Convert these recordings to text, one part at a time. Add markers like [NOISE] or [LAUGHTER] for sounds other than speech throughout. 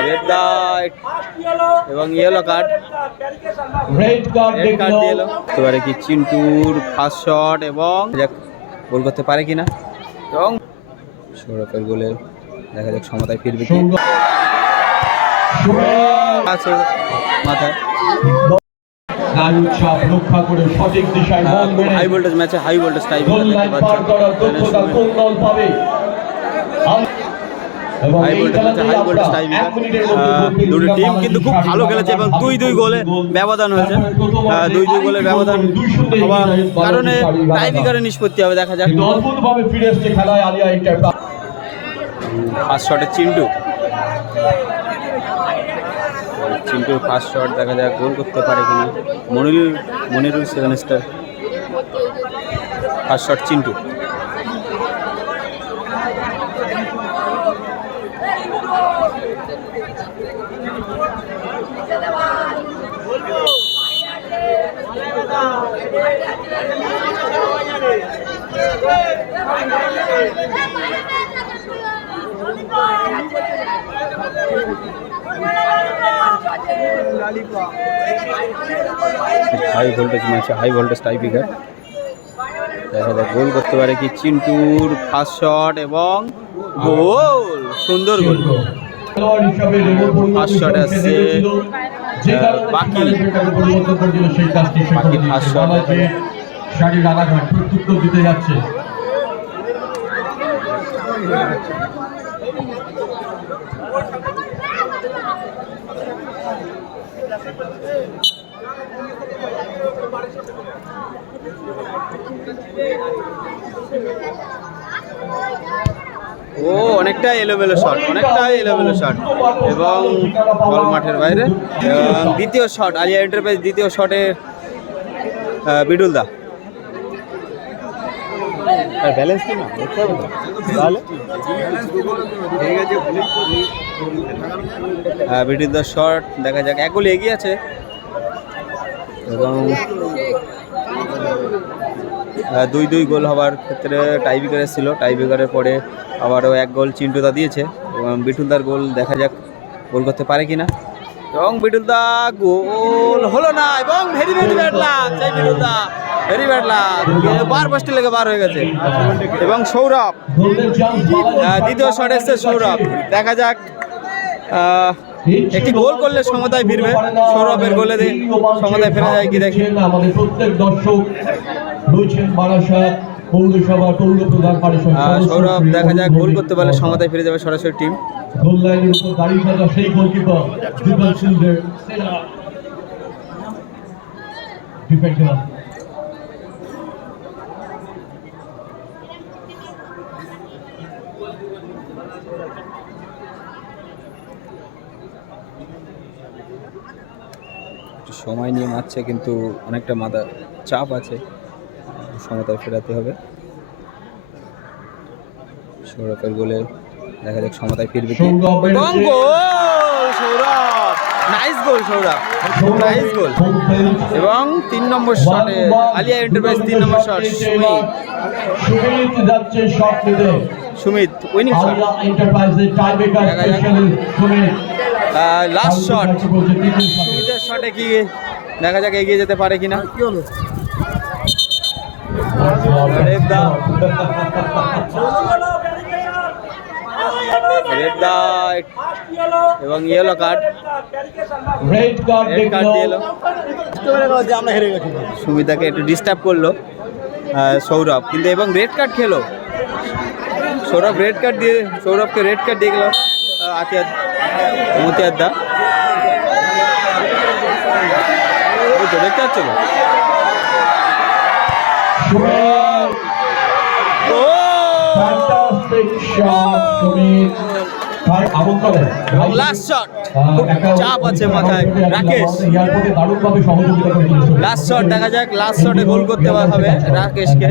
Red light এবং yellow card red card red card দিয়ে এলো। এবারে কি চিন্টুর ফার্স্ট শট এবং গোল করতে পারে কিনা। এবং সৌরভের গোলে দেখা যাক সমতায় ফিরবে কি। আছে মাথায়। রক্ষা করে সঠিক দিশায় হাই ভোল্টেজ ম্যাচে হাই ভোল্টেজ টাইপ পাবে আম- এবং হাই এই ভোল্টেজ ম্যাচে হাই ভোল্টেজ টাইপ এক মিনিটের মধ্যে গোল পেয়ে দুটো টিম কিন্তু খুব ভালো খেলেছে এবং দুই দুই গোলে ব্যবধান হয়েছে। দুই দুই গোলে ব্যবধান হওয়ার কারণে শাড়ি নিষ্পত্তি হবে দেখা যাক। অদ্ভুতভাবে ফিরে এসছে খেলায় আলিয়া ইন্টারপ্রাইজ ফার্স্ট শটে চিন্টু। চিন্টুর ফার্স্ট শট দেখা যাক গোল করতে পারে কিনা। Monirul Monirul seven star first shot Chintu. High voltage ম্যাচে হাই ভোল্টেজ টাইপিকার দেখা যাক গোল করতে পারে কি চিন্টুর ফার্স্ট শট এবং গোল সুন্দর গোল shot করে আসছে, বাকি। বাকি করে first দিয়েছে। shot বলা যে শাড়ি রানাঘাট প্রত্যুত্তর দিতে যাচ্ছে ও অনেকটা এলোমেলো শট অনেকটা এলোমেলো শট এবং বল মাঠের বাইরে দ্বিতীয় শট আলিয়া এন্টারপ্রাইজ দ্বিতীয় শটে বিডুল দা আর ব্যালেন্স কি না? দেখতে হবে তো। তাহলে? হ্যাঁ বিডুল দার শট দেখা যাক। এক গোলে এগিয়ে আছে। এবং আহ, দুই দুই গোল হওয়ার ক্ষেত্রে টাইব্রেকার ছিল টাইব্রেকারের পরে আবারও এক গোল চিন্টুদা দিয়েছে। এবং বিটুলদার গোল দেখা যাক গোল করতে পারে কিনা। এবং বিটুলদা গোল হলো না। এবং ভেরি ভেরি ব্যাড সেই বিটুলদা। ভেরি ব্যাড লাক বার পোস্টে লেগে বার হয়ে গেছে। এবং সৌরভ দ্বিতীয় শট এসছে সৌরভ। দেখা যাক একটি গোল করলে সমতায় ফিরবে। সৌরভের গোলে দিয়ে সমতায় ফেরা যায় কি দেখি। আমাদের প্রত্যেক দর্শক। রয়েছেন বারাসাত পৌরসভা পৌর প্রধান পারিষদ সৌরভ দেখা যাক গোল করতে পারলে সমতায় ফিরে যাবে সরাসরি টিম গোল লাইনের উপর দাঁড়িয়ে থাকা সেই গোলকিপার দীপক সিংহের ডিফেন্ডার একটু সময় নিয়ে মারছে কিন্তু অনেকটা মাথা চাপ আছে। সমতায় ফেরাতে হবে। সৌরভের গোলে দেখা যাক সমতায় ফিরবে কি। সৌরভ এবং বেরোচ্ছে। Goal Sourav nice goal Sourav nice goal এবং তিন নম্বর শটে আলিয়া এন্টারপ্রাইজ তিন নম্বর শট সুমিত সুমিত যাচ্ছে শট নিতে সুমিত উইনিং শট এন্টারপ্রাইজের টাইব্রেকার সুমিত লাস্ট শট সুমিতের শটে কি দেখা যাক এগিয়ে যেতে পারে কিনা? দেবদা। [LAUGHS] রেড লাইট এবং yellow card red card red card দিয়ে এলো। দেখল সুমিতাকে একটু ডিস্টার্ব করল সৌরভ। কিন্তু এবং রেড কার্ড খেলো। সৌরভ রেড কার্ড দিয়ে সৌরভকে রেড কার্ড দিয়ে গেল আতিয়ার মতিয়ার দা। ওই তো দেখতে পাচ্ছ তো? সুমিত গোল! লাস্ট চাপ আছে মাথায় রাকেশ লাস্ট দেখা যাক লাস্ট শটে গোল করতে হবে রাকেশকে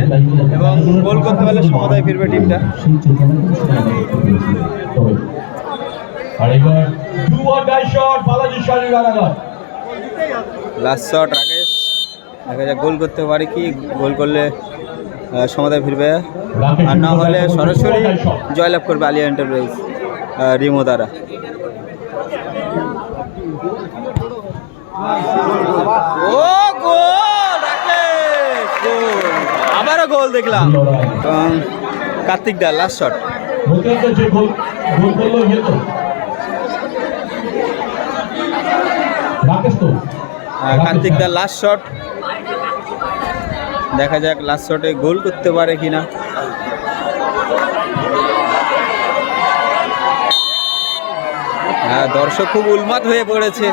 গোল করতে পারলে ফিরবে টিমটা লাস্ট রাকেশ যাক গোল করতে পারে কি? গোল করলে আহ, সমতায় ফিরবে। আর না হলে সরাসরি জয়লাভ করবে আলিয়া এন্টারপ্রাইজ রিমো দ্বারা। আবারও গোল দেখলাম। Kartik da last shot Kartik da last shot দেখা যাক লাস্ট শটে গোল করতে পারে কিনা। হ্যাঁ দর্শক খুব উন্মাদ হয়ে পড়েছে।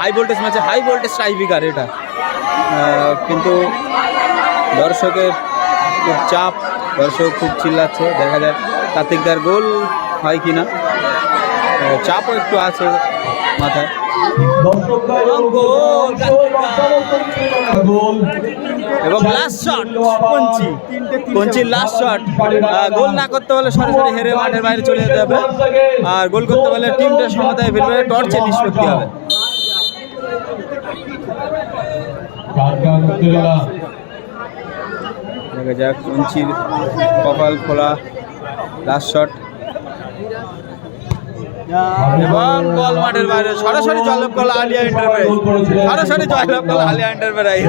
হাই ভোল্টেজ ম্যাচে হাই ভোল্টেজ টাইপিকার এটা। কিন্তু দর্শকের খুব চাপ, দর্শক খুব চিল্লাচ্ছে। দেখা যাক কার্তিকদার গোল হয় কিনা। চাপও একটু আছে। এবং লাস্ট শট কঞ্চি। কঞ্চির লাস্ট শট গোল না করতে পারলে সরাসরি হেরে মাঠের বাইরে চলে যেতে হবে। আর গোল করতে পারলে টিমটা সমতায় ফিরবে টর্চের নিষ্পত্তি হবে। দেখা যাক, কঞ্চির কপাল খোলা লাস্ট শট এবং গোল মাঠের বাইরে সরাসরি জয়লাভ করল আলিয়া এন্টারপ্রাইজ সরাসরি জয়লাভ করল আলিয়া এন্টারপ্রাইজ